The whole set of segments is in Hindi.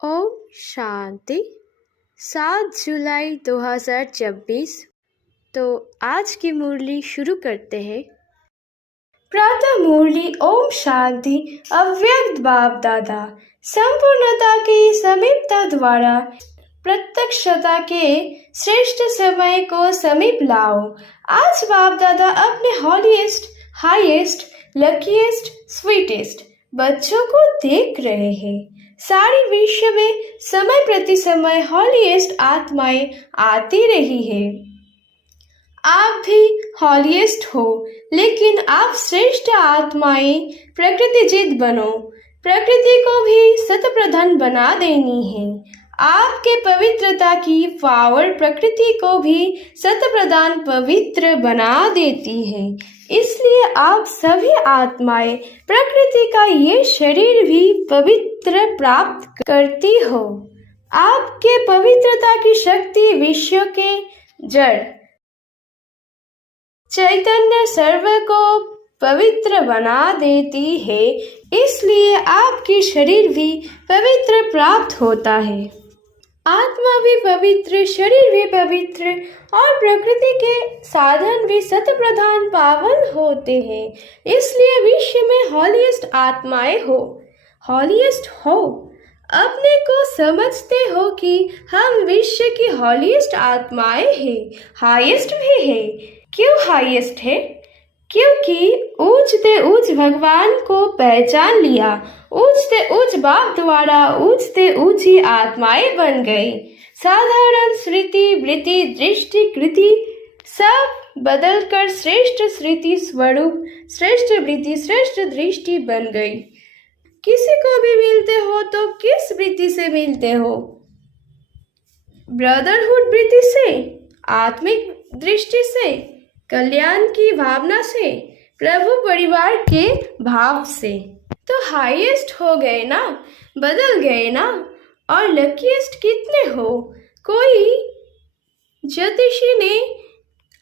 ओम शांति। 7 जुलाई 2026। तो आज की मुरली शुरू करते हैं। प्रातः मुरली ओम शांति। अव्यक्त बाप दादा संपूर्णता की समीपता द्वारा प्रत्यक्षता के श्रेष्ठ समय को समीप लाओ। आज बाप दादा अपने हॉलीएस्ट, हाईएस्ट, लकीएस्ट, स्वीटेस्ट बच्चों को देख रहे हैं। सारी विश्व में समय प्रति समय हॉलीएस्ट आत्माएं आती रही है। आप भी हॉलीएस्ट हो, लेकिन आप श्रेष्ठ आत्माएं प्रकृतिजित बनो। प्रकृति को भी सतप्रधान बना देनी है। आपके पवित्रता की पावर प्रकृति को भी सतप्रधान पवित्र बना देती है। इसलिए आप सभी आत्माएं प्रकृति का ये शरीर भी पवित्र प्राप्त करती हो। आपके पवित्रता की शक्ति विश्व के जड़ चैतन्य सर्व को पवित्र बना देती है। इसलिए आपकी शरीर भी पवित्र प्राप्त होता है। आत्मा भी पवित्र, शरीर भी पवित्र और प्रकृति के साधन भी सतप्रधान पावन होते हैं। इसलिए विश्व में हॉलीएस्ट आत्माएं हो। हॉलीएस्ट हो, अपने को समझते हो कि हम विश्व की हॉलीएस्ट आत्माएं हैं। हाईएस्ट भी है। क्यों हाईएस्ट है? क्योंकि ऊंचते ऊंच भगवान को पहचान लिया। ऊंचते ऊंच बाप द्वारा ऊंचते ऊंची आत्माएं बन गई। साधारण स्मृति, वृत्ति, दृष्टि, कृति सब बदलकर श्रेष्ठ स्मृति स्वरूप, श्रेष्ठ वृत्ति, श्रेष्ठ दृष्टि बन गई। किसी को भी मिलते हो तो किस वृत्ति से मिलते हो? ब्रदरहुड वृत्ति से, आत्मिक दृष्टि से, कल्याण की भावना से, प्रभु परिवार के भाव से। तो हाईएस्ट हो गए ना, बदल गए ना। और लकीएस्ट कितने हो? कोई ज्योतिषी ने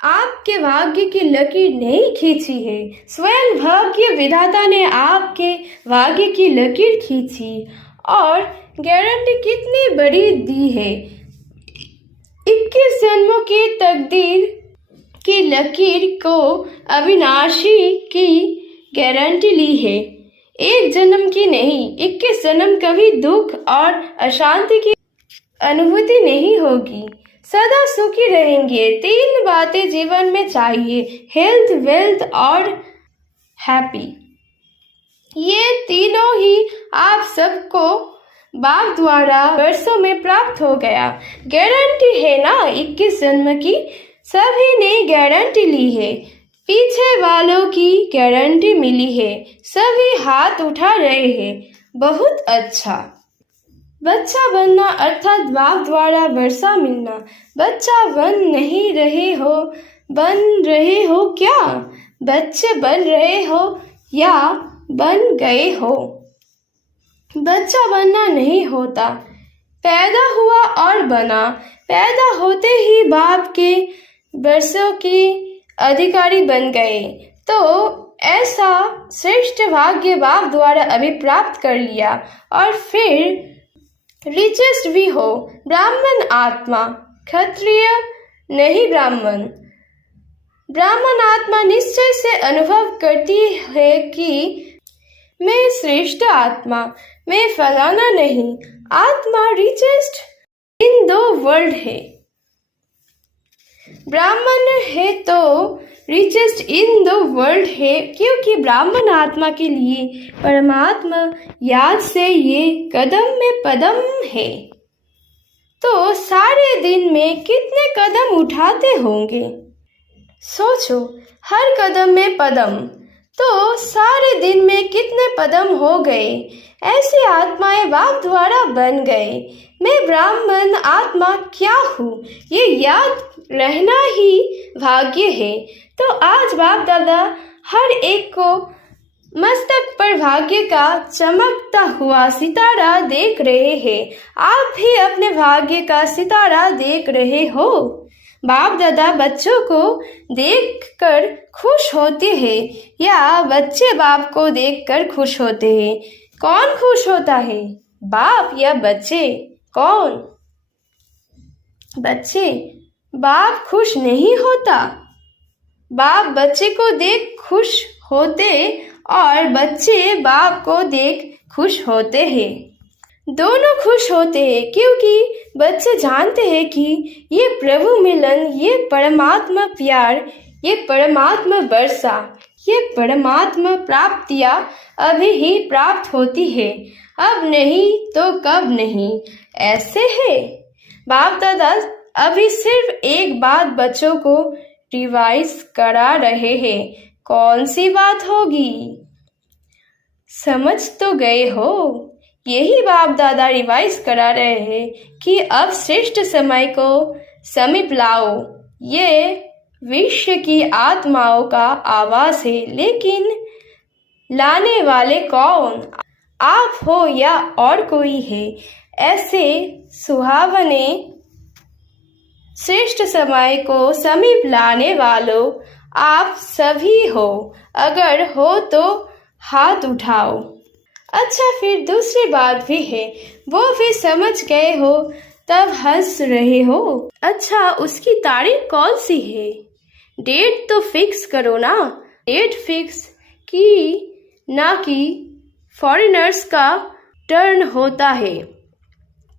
आपके भाग्य की लकीर नहीं खींची है। स्वयं भाग्य विधाता ने आपके भाग्य की लकीर खींची और गारंटी कितनी बड़ी दी है। 21 जन्मों की तकदीर की लकीर को अविनाशी की गारंटी ली है। एक जन्म की नहीं, 21 जन्म कभी दुख और अशांति की अनुभूति नहीं होगी। सदा सुखी रहेंगे। 3 बातें जीवन में चाहिए, हेल्थ, वेल्थ और हैप्पी। ये तीनों ही आप सबको बाप द्वारा वर्षों में प्राप्त हो गया। गारंटी है ना 21 जन्म की। सभी ने गारंटी ली है। पीछे वालों की गारंटी मिली है। सभी हाथ उठा रहे हैं। बहुत अच्छा। बच्चा बनना अर्थात बाप द्वारा वर्षा मिलना। बच्चा बन नहीं रहे हो, बन रहे हो क्या? बच्चे बन रहे हो या बन गए हो? बच्चा बनना नहीं होता, पैदा हुआ और बना। पैदा होते ही बाप के वर्षों की अधिकारी बन गए। तो ऐसा श्रेष्ठ भाग्य बाप द्वारा अभी प्राप्त कर लिया और फिर रिचेस्ट भी हो। ब्राह्मण आत्मा, क्षत्रिय नहीं ब्राह्मण। ब्राह्मण आत्मा निश्चय से अनुभव करती है कि मैं श्रेष्ठ आत्मा, मैं फलाना नहीं। आत्मा रिचेस्ट इन 2 वर्ल्ड है। ब्राह्मण है तो रिचेस्ट इन 2 वर्ल्ड है, क्योंकि ब्राह्मण आत्मा के लिए परमात्मा याद से ये कदम में पदम है। तो सारे दिन में कितने कदम उठाते होंगे? सोचो, हर कदम में पदम, तो सारे दिन में कितने पदम हो गए। ऐसी आत्माएं बाप द्वारा बन गए। मैं ब्राह्मण आत्मा क्या हूँ, ये याद रहना ही भाग्य है। तो आज बाप दादा हर एक को मस्तक पर भाग्य का चमकता हुआ सितारा देख रहे हैं। आप भी अपने भाग्य का सितारा देख रहे हो। बाप दादा बच्चों को देखकर खुश होते हैं या बच्चे बाप को देखकर खुश होते हैं? कौन खुश होता है? बाप या बच्चे? कौन? बच्चे। बाप खुश नहीं होता। बाप बच्चे को देख खुश होते और बच्चे बाप को देख खुश होते हैं। दोनों खुश होते हैं क्योंकि बच्चे जानते हैं कि ये प्रभु मिलन, ये परमात्मा प्यार, ये परमात्मा वर्षा, ये परमात्मा प्राप्तियां अभी ही प्राप्त होती है, अब नहीं तो कब नहीं। ऐसे है। बाप दादा अभी सिर्फ एक बात बच्चों को रिवाइज करा रहे हैं। कौन सी बात होगी? समझ तो गए हो। यही बाप दादा रिवाइज करा रहे हैं कि अब श्रेष्ठ समय को समीप लाओ। ये विश्व की आत्माओं का आवाज है, लेकिन लाने वाले कौन? आप हो या और कोई है? ऐसे सुहावने श्रेष्ठ समय को समीप लाने वालों आप सभी हो। अगर हो तो हाथ उठाओ। अच्छा, फिर दूसरी बात भी है, वो भी समझ गए हो तब हंस रहे हो। अच्छा, उसकी तारीख कौन सी है? डेट तो फिक्स करो ना। डेट फिक्स की ना कि फॉरेनर्स का टर्न होता है,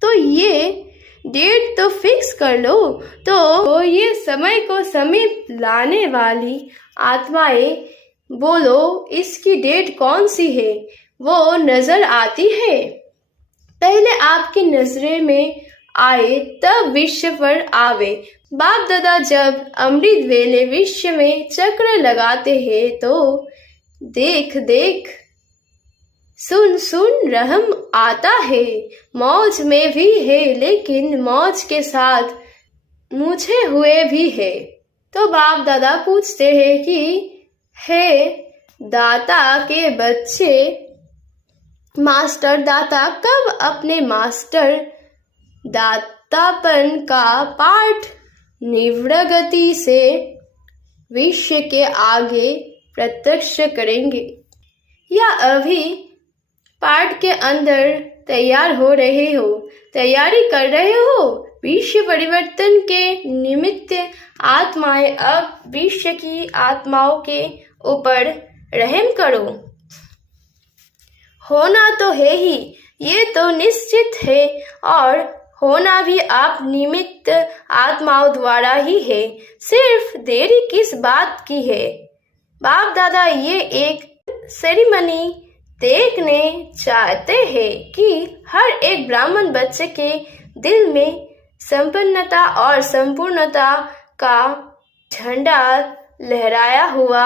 तो ये डेट तो फिक्स कर लो। तो ये समय को समीप लाने वाली आत्माएं बोलो, इसकी डेट कौन सी है? वो नजर आती है। पहले आपकी नजरे में आए तब विश्व पर आवे। बाप दादा जब अमृत वेले विश्व में चक्र लगाते हैं तो देख देख सुन सुन रहम आता है। मौज में भी है, लेकिन मौज के साथ मुझे हुए भी है। तो बाप दादा पूछते हैं कि हे दाता के बच्चे, मास्टर दाता कब अपने मास्टर दातापन का पाठ निवृत्ति से विश्व के आगे प्रत्यक्ष करेंगे, या अभी पाठ के अंदर तैयार हो रहे हो, तैयारी कर रहे हो? विश्व परिवर्तन के निमित्त आत्माएं अब विश्व की आत्माओं के ऊपर रहम करो। होना तो है ही, ये तो निश्चित है, और होना भी आप निमित्त आत्माओं द्वारा ही है। सिर्फ देरी किस बात की है? बाप दादा ये एक सेरेमनी देखने चाहते हैं कि हर एक ब्राह्मण बच्चे के दिल में संपन्नता और संपूर्णता का झंडा लहराया हुआ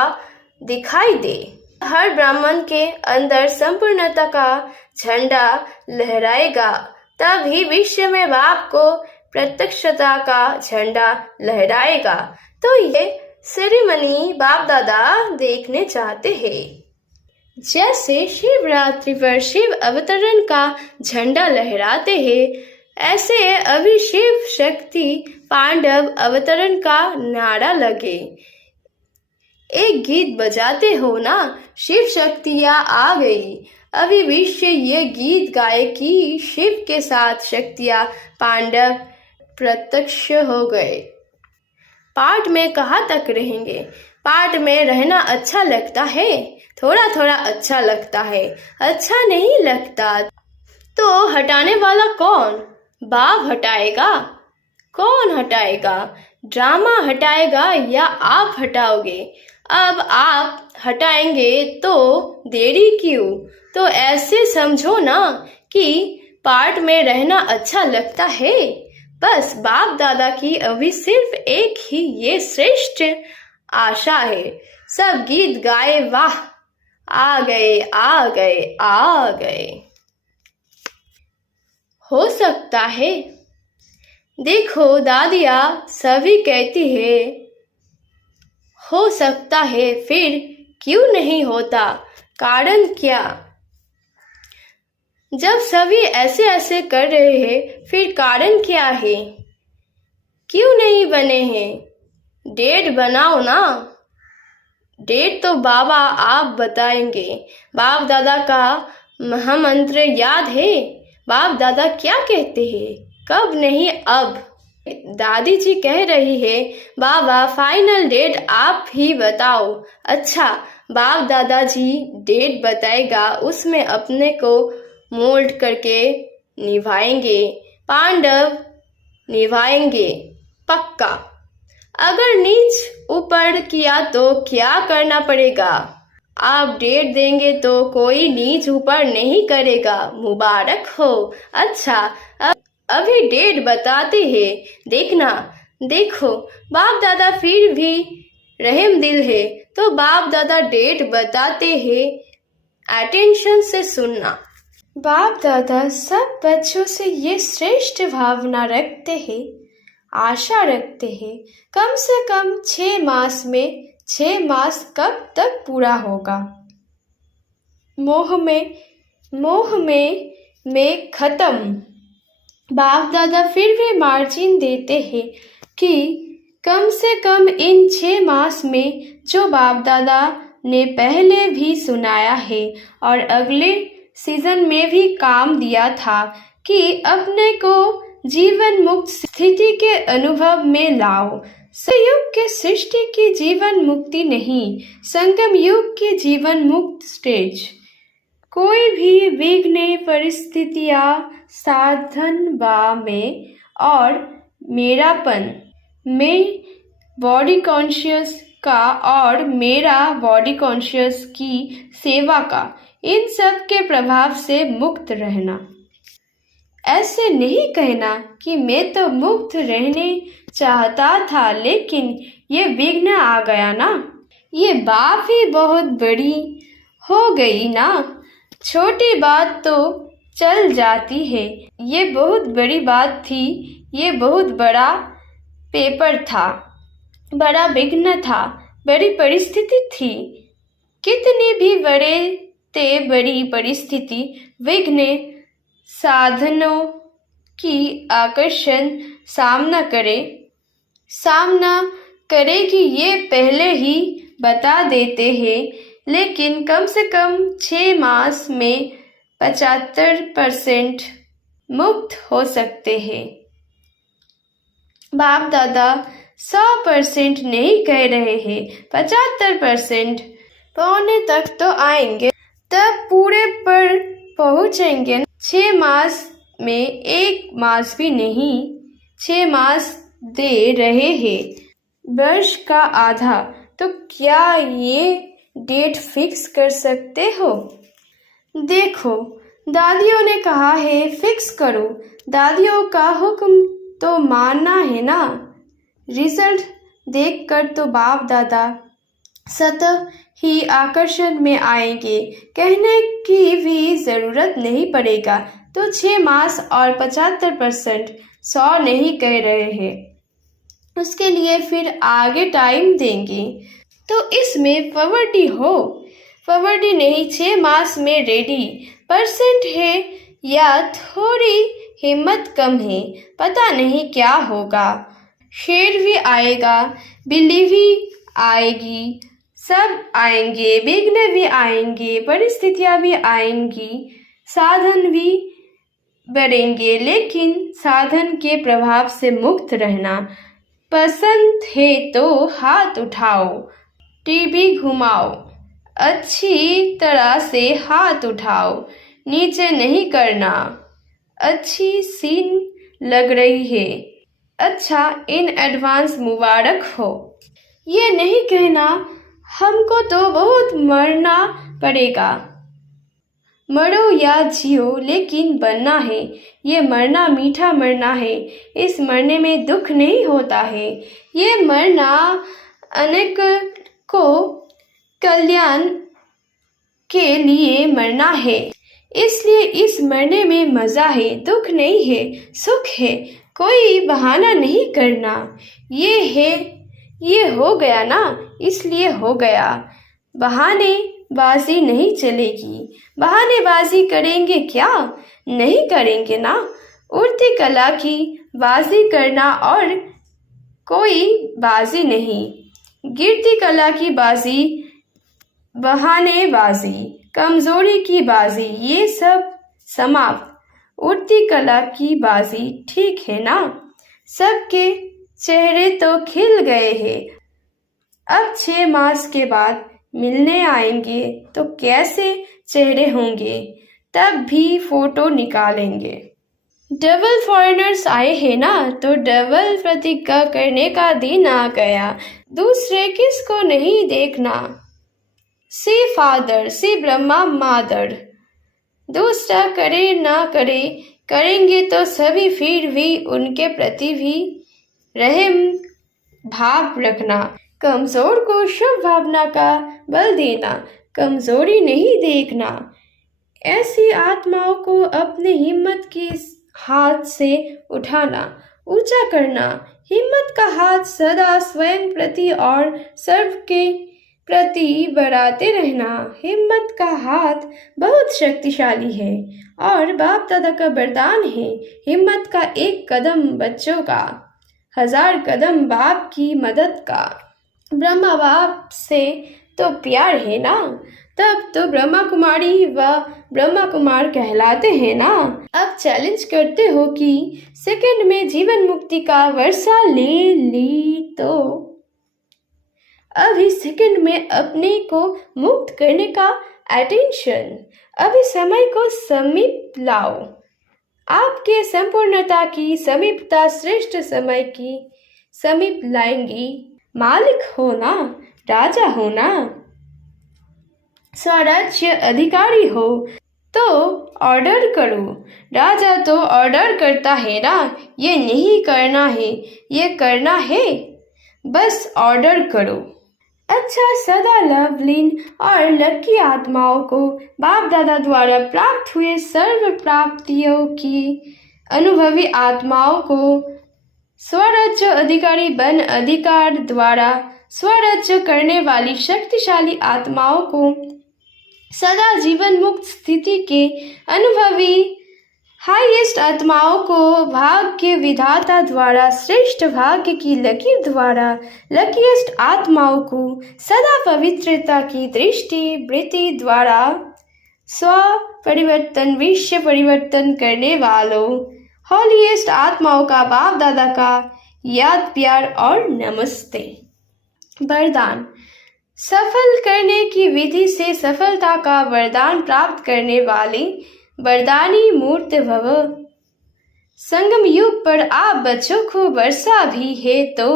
दिखाई दे। हर ब्राह्मण के अंदर संपूर्णता का झंडा लहराएगा, तभी विश्व में बाप को प्रत्यक्षता का झंडा लहराएगा। तो ये सेरेमनी बाप दादा देखने चाहते हैं। जैसे शिवरात्रि पर शिव अवतरण का झंडा लहराते हैं, ऐसे अभी शिव शक्ति पांडव अवतरण का नारा लगे। एक गीत बजाते हो ना, शिव शक्तियाँ आ गई। अभी विश्व ये गीत गाए कि शिव के साथ शक्तियाँ पांडव प्रत्यक्ष हो गए। पाठ में कहाँ तक रहेंगे? पाठ में रहना अच्छा लगता है, थोड़ा थोड़ा अच्छा लगता है, अच्छा नहीं लगता तो हटाने वाला कौन? बाप हटाएगा। कौन हटाएगा? ड्रामा हटाएगा या आप हटाओगे? अब आप हटाएंगे तो देरी क्यों? तो ऐसे समझो ना कि पाठ में रहना अच्छा लगता है। बस बाप दादा की अभी सिर्फ एक ही ये श्रेष्ठ आशा है। सब गीत गाए, वाह आ गए आ गए आ गए। हो सकता है, देखो दादिया सभी कहती है हो सकता है, फिर क्यों नहीं होता? कारण क्या? जब सभी ऐसे ऐसे कर रहे हैं, फिर कारण क्या है? क्यों नहीं बने हैं? डेट बनाओ ना। डेट तो बाबा आप बताएंगे। बाप दादा का महामंत्र याद है? बाप दादा क्या कहते हैं? कब नहीं अब। दादी जी कह रही है बाबा फाइनल डेट आप ही बताओ। अच्छा, बाप दादाजी डेट बताएगा, उसमें अपने को मोल्ड करके निभाएंगे, पांडव निभाएंगे पक्का। अगर नीच ऊपर किया तो क्या करना पड़ेगा? आप डेट देंगे तो कोई नीच ऊपर नहीं करेगा, मुबारक हो। अच्छा, अभी डेट बताते हैं, देखना। देखो, बाप दादा फिर भी रहम दिल है, तो बाप दादा डेट बताते हैं, अटेंशन से सुनना। बाप दादा सब बच्चों से ये श्रेष्ठ भावना रखते हैं, आशा रखते हैं कम से कम 6 मास में। 6 मास कब तक पूरा होगा? मोह में खत्म। बाप दादा फिर भी मार्जिन देते हैं कि कम से कम इन 6 मास में जो बाप दादा ने पहले भी सुनाया है और अगले सीजन में भी काम दिया था कि अपने को जीवन मुक्त स्थिति के अनुभव में लाओ। संयुग के सृष्टि की जीवन मुक्ति नहीं, संगम युग की जीवन मुक्त स्टेज। कोई भी विघ्न परिस्थितियां साधन में और मेरापन में बॉडी कॉन्शियस का और मेरा बॉडी कॉन्शियस की सेवा का, इन सब के प्रभाव से मुक्त रहना। ऐसे नहीं कहना कि मैं तो मुक्त रहने चाहता था लेकिन ये विघ्न आ गया ना। ये बात ही बहुत बड़ी हो गई ना, छोटी बात तो चल जाती है। ये बहुत बड़ी बात थी, ये बहुत बड़ा पेपर था, बड़ा विघ्न था, बड़ी परिस्थिति थी। कितनी भी बड़ी परिस्थिति विघ्न साधनों की आकर्षण सामना करेगी, ये पहले ही बता देते हैं। लेकिन कम से कम 6 मास में 75% मुक्त हो सकते हैं। बाप दादा 100% नहीं कह रहे हैं, 75% पौने तक तो आएंगे, तब पूरे पर पहुंचेंगे। 6 मास में 1 मास भी नहीं, 6 मास दे रहे हैं, वर्ष का आधा। तो क्या ये डेट फिक्स कर सकते हो? देखो, दादियों ने कहा है फिक्स करो, दादियों का हुक्म तो मानना है ना। रिजल्ट देखकर तो बाप दादा सतह ही आकर्षण में आएंगे, कहने की भी जरूरत नहीं पड़ेगा। तो 6 मास और 75% 100 नहीं कह रहे हैं, उसके लिए फिर आगे टाइम देंगे। तो इसमें फॉरवर्डी नहीं, 6 मास में रेडी परसेंट है या थोड़ी हिम्मत कम है, पता नहीं क्या होगा। शेर भी आएगा, बिल्ली भी आएगी, सब आएंगे, विघ्न भी आएंगे, परिस्थितियां भी आएंगी, साधन भी बढ़ेंगे। लेकिन साधन के प्रभाव से मुक्त रहना पसंद है तो हाथ उठाओ, टीवी घुमाओ, अच्छी तरह से हाथ उठाओ, नीचे नहीं करना। अच्छी सीन लग रही है, अच्छा, इन एडवांस मुबारक हो। ये नहीं कहना हमको तो बहुत मरना पड़ेगा, मरो या जियो लेकिन बनना है। ये मरना मीठा मरना है, इस मरने में दुख नहीं होता है। ये मरना अनेक को कल्याण के लिए मरना है, इसलिए इस मरने में मजा है, दुख नहीं है, सुख है। कोई बहाना नहीं करना, ये है, ये हो गया ना, इसलिए हो गया। बहानेबाजी नहीं चलेगी। बहानेबाजी करेंगे क्या? नहीं करेंगे ना। उड़ती कला की बाजी करना और कोई बाजी नहीं, गिरती कला की बाजी, बहानेबाजी, कमजोरी की बाजी, ये सब समाप्त। उड़ती कला की बाजी, ठीक है ना? सबके चेहरे तो खिल गए हैं। अब 6 मास के बाद मिलने आएंगे तो कैसे चेहरे होंगे, तब भी फोटो निकालेंगे। डबल फॉरेनर्स आए हैं ना, तो डबल प्रतिज्ञा करने का दिन आ गया। दूसरे किसको नहीं देखना। सी फादर, सी ब्रह्मा मादर। दूसरा करे ना करे, करेंगे तो सभी, फिर भी उनके प्रति भी रहम भाव रखना। कमजोर को शुभ भावना का बल देना, कमजोरी नहीं देखना। ऐसी आत्माओं को अपने हिम्मत की हाथ से उठाना, ऊंचा करना। हिम्मत का हाथ सदा स्वयं प्रति और सर्व के प्रति बढ़ाते रहना। हिम्मत का हाथ बहुत शक्तिशाली है और बाप दादा का वरदान है। हिम्मत का एक कदम बच्चों का, 1000 कदम बाप की मदद का। ब्रह्मा बाप से तो प्यार है ना, तब तो ब्रह्मा कुमारी व ब्रह्मा कुमार कहलाते हैं ना। अब चैलेंज करते हो कि सेकंड में जीवन मुक्ति का वर्षा ले ली तो अभी सेकंड में अपने को मुक्त करने का अटेंशन, अभी समय को समीप लाओ। आपके संपूर्णता की समीपता श्रेष्ठ समय की समीप लाएंगी। मालिक हो ना, राजा हो ना, स्वराज्य अधिकारी हो तो ऑर्डर करो। राजा तो ऑर्डर करता है ना, ये नहीं करना है, ये करना है, बस ऑर्डर करो। अच्छा, सदा लवलीन और लकी आत्माओं को बाप दादा द्वारा प्राप्त हुए सर्व प्राप्तियों की अनुभवी आत्माओं को स्वराज्य अधिकारी बन अधिकार द्वारा स्वराज्य करने वाली शक्तिशाली आत्माओं को सदा जीवन मुक्त स्थिति के अनुभवी हाईएस्ट आत्माओं को भाग्य विधाता द्वारा श्रेष्ठ भाग्य की लकीर द्वारा लकीएस्ट आत्माओं को सदा पवित्रता की दृष्टि वृत्ति द्वारा स्व परिवर्तन विश्व परिवर्तन करने वालों हॉलीएस्ट आत्माओं का बाप दादा का याद प्यार और नमस्ते। वरदान। सफल करने की विधि से सफलता का वरदान प्राप्त करने वाले वरदानी मूर्त भव। संगम युग पर आप बच्चों को वर्षा भी है तो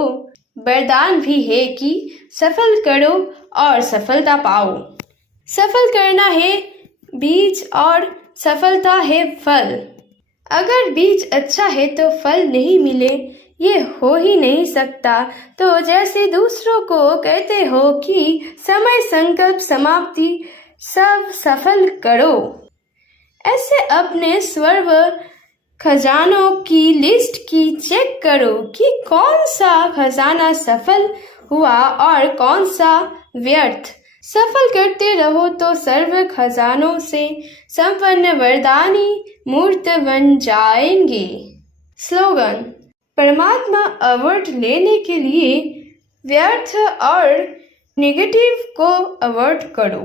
वरदान भी है कि सफल करो और सफलता पाओ। सफल करना है बीज और सफलता है फल। अगर बीज अच्छा है तो फल नहीं मिले, ये हो ही नहीं सकता। तो जैसे दूसरों को कहते हो कि समय संकल्प समाप्ति सब सफल करो, ऐसे अपने सर्व खजानों की लिस्ट की चेक करो कि कौन सा खजाना सफल हुआ और कौन सा व्यर्थ। सफल करते रहो तो सर्व खजानों से संपन्न वरदानी मूर्त बन जाएंगे। स्लोगन। परमात्मा अवार्ड लेने के लिए व्यर्थ और नेगेटिव को अवॉइड करो।